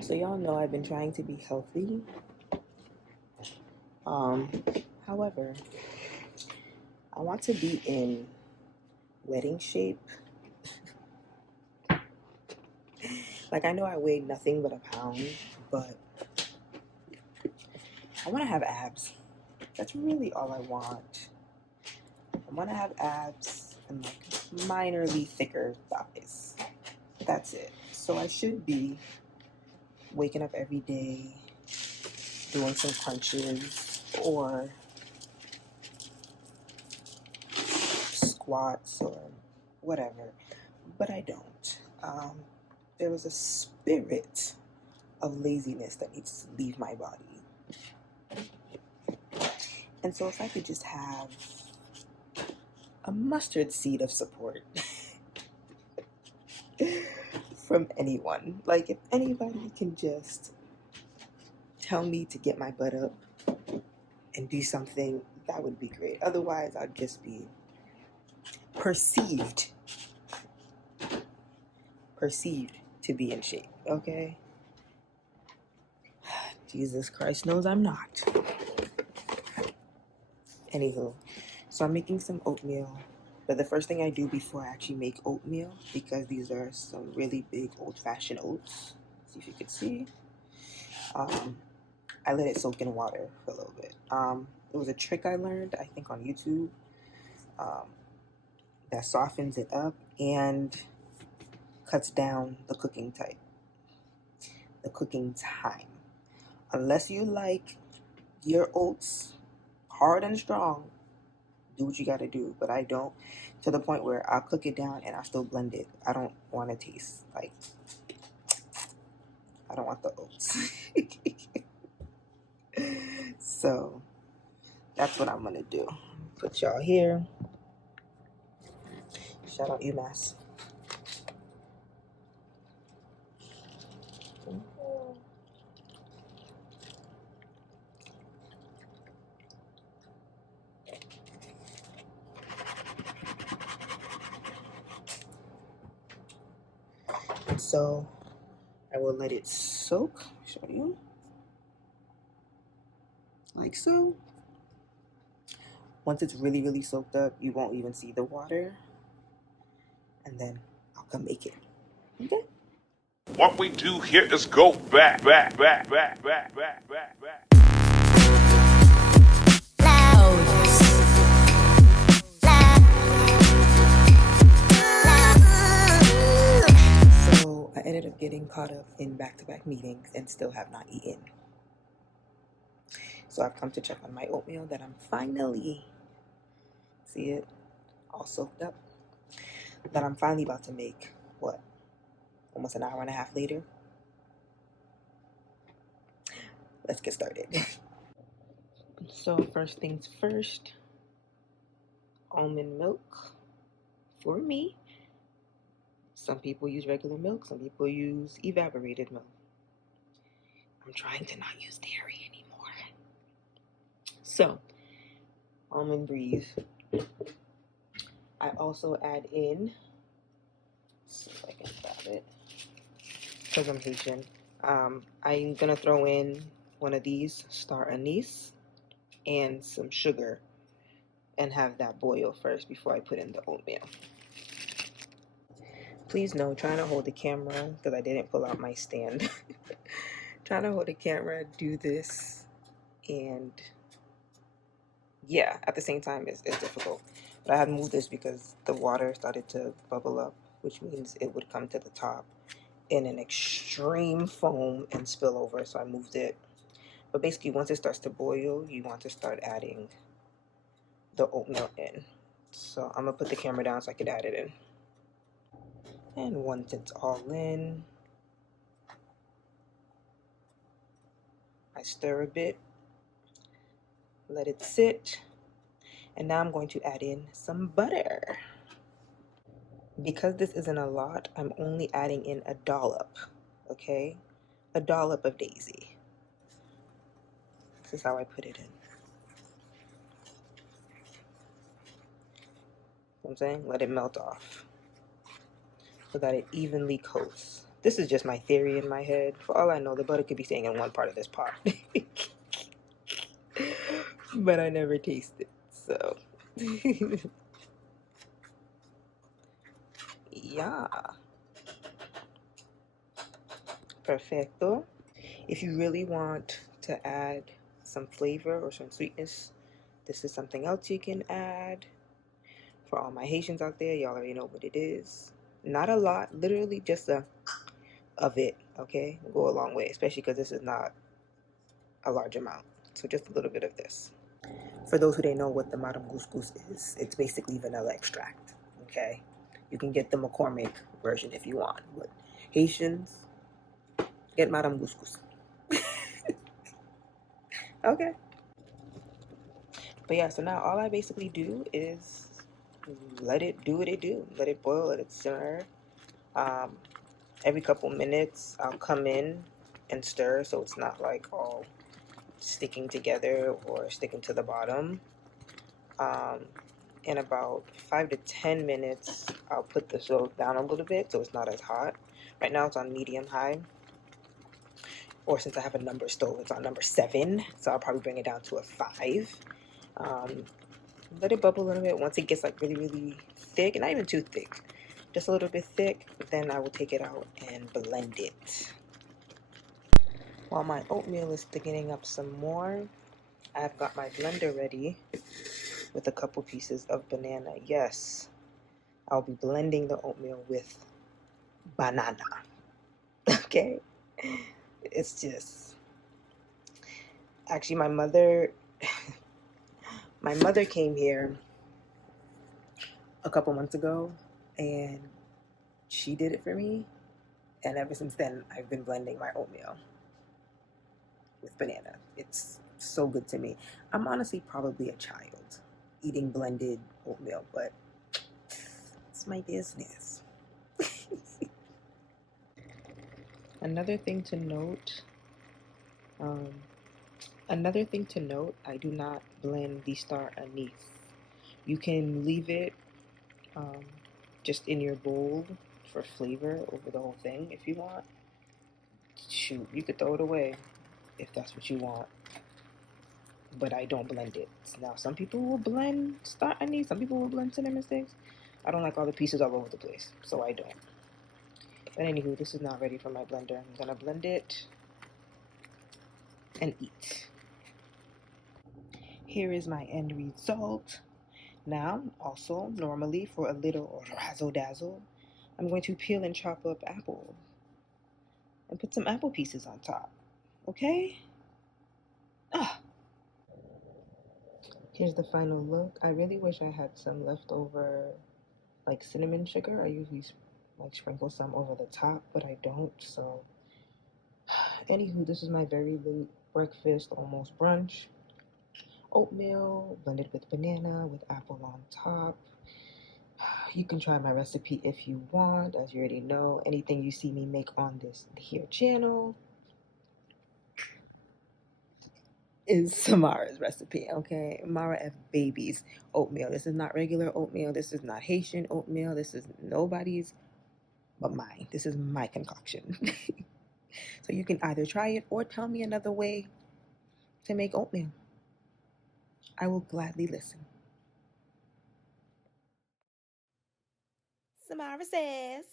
So y'all know I've been trying to be healthy. Um, However, I want to be in wedding shape. Like, I know I weigh nothing but a pound, but I want to have abs. That's really all I want. I want to have abs and like minorly thicker thighs. That's it. So I should be waking up every day, doing some crunches or squats or whatever, but I don't. There was a spirit of laziness that needs to leave my body. And so if I could just have a mustard seed of support from anyone, like if anybody can just tell me to get my butt up and do something, that would be great. Otherwise, I'd just be perceived to be in shape, okay? Jesus Christ knows I'm not. Anywho, so I'm making some oatmeal. But the first thing I do before I actually make oatmeal, because these are some really big old-fashioned oats. See if you can see. I let it soak in water for a little bit. It was a trick I learned, I think, on YouTube, that softens it up and cuts down the cooking time. Unless you like your oats hard and strong, do what you gotta do. But I don't, to the point where I'll cook it down and I'll still blend it. I don't want to taste like, I don't want the oats. So that's what I'm gonna do. Put y'all here. Shout out UMass. So I will let it soak. Show you. Like so. Once it's really, really soaked up, you won't even see the water. And then I'll come make it. Okay? What we do here is go back. So I ended up getting caught up in back-to-back meetings and still have not eaten. So I've come to check on my oatmeal that I'm finally, see it, all soaked up, that I'm finally about to make, what, almost an hour and a half later? Let's get started. So first things first, almond milk for me. Some people use regular milk, some people use evaporated milk. I'm trying to not use dairy anymore. So, almond breeze. I also add in, let's see if I can grab it, because I'm Haitian. I'm gonna throw in one of these star anise and some sugar and have that boil first before I put in the oatmeal. Please no, trying to hold the camera because I didn't pull out my stand. Trying to hold the camera, do this, and yeah, at the same time it's difficult. But I had moved this because the water started to bubble up, which means it would come to the top in an extreme foam and spill over, so I moved it. But basically, once it starts to boil, you want to start adding the oatmeal in. So I'm gonna put the camera down so I could add it in. And once it's all in, I stir a bit, let it sit, and now I'm going to add in some butter. Because this isn't a lot, I'm only adding in a dollop, okay? A dollop of Daisy. This is how I put it in. You know what I'm saying? Let it melt off so that it evenly coats. This is just my theory in my head. For all I know, the butter could be staying in one part of this pot. But I never taste it, so. Yeah, perfecto. If you really want to add some flavor or some sweetness, this is something else you can add. For all my Haitians out there, y'all already know what it is. Not a lot, literally just a of it, okay? Will go a long way, especially because this is not a large amount. So just a little bit of this. For those who don't know what the Madame Couscous is, it's basically vanilla extract, okay? You can get the McCormick version if you want, but Haitians, get Madame Couscous. Okay. But yeah, so now all I basically do is let it do what it do. Let it boil, let it simmer. Um, every couple minutes, I'll come in and stir so it's not like all sticking together or sticking to the bottom. In about 5 to 10 minutes, I'll put the stove down a little bit so it's not as hot. Right now it's on medium high, or since I have a number stove, it's on number 7, so I'll probably bring it down to a 5. Um, let it bubble a little bit. Once it gets like really, really thick, not even too thick, just a little bit thick, then I will take it out and blend it. While my oatmeal is thickening up some more, I've got my blender ready with a couple pieces of banana. Yes, I'll be blending the oatmeal with banana. Okay? It's just actually my mother came here a couple months ago and she did it for me, and ever since then I've been blending my oatmeal with banana. It's so good to me. I'm honestly probably a child eating blended oatmeal, but it's my business. Another thing to note, um, I do not blend the star anise. You can leave it um, just in your bowl for flavor over the whole thing if you want. Shoot, you could throw it away if that's what you want. But I don't blend it. Now, some people will blend star anise, some people will blend cinnamon sticks. I don't like all the pieces all over the place, so I don't. But anywho, this is not ready for my blender. I'm gonna blend it and eat. Here is my end result. Now, also, normally for a little razzle dazzle, I'm going to peel and chop up apple and put some apple pieces on top. Okay? Ah, here's the final look. I really wish I had some leftover like cinnamon sugar. I usually like sprinkle some over the top, but I don't. So, anywho, this is my very late breakfast, almost brunch. Oatmeal blended with banana with apple on top. You can try my recipe if you want. As you already know, anything you see me make on this here channel is Samara's recipe, okay? Mara F. Baby's oatmeal. This is not regular oatmeal. This is not Haitian oatmeal. This is nobody's but mine. This is my concoction. So you can either try it or tell me another way to make oatmeal. I will gladly listen. Samara says.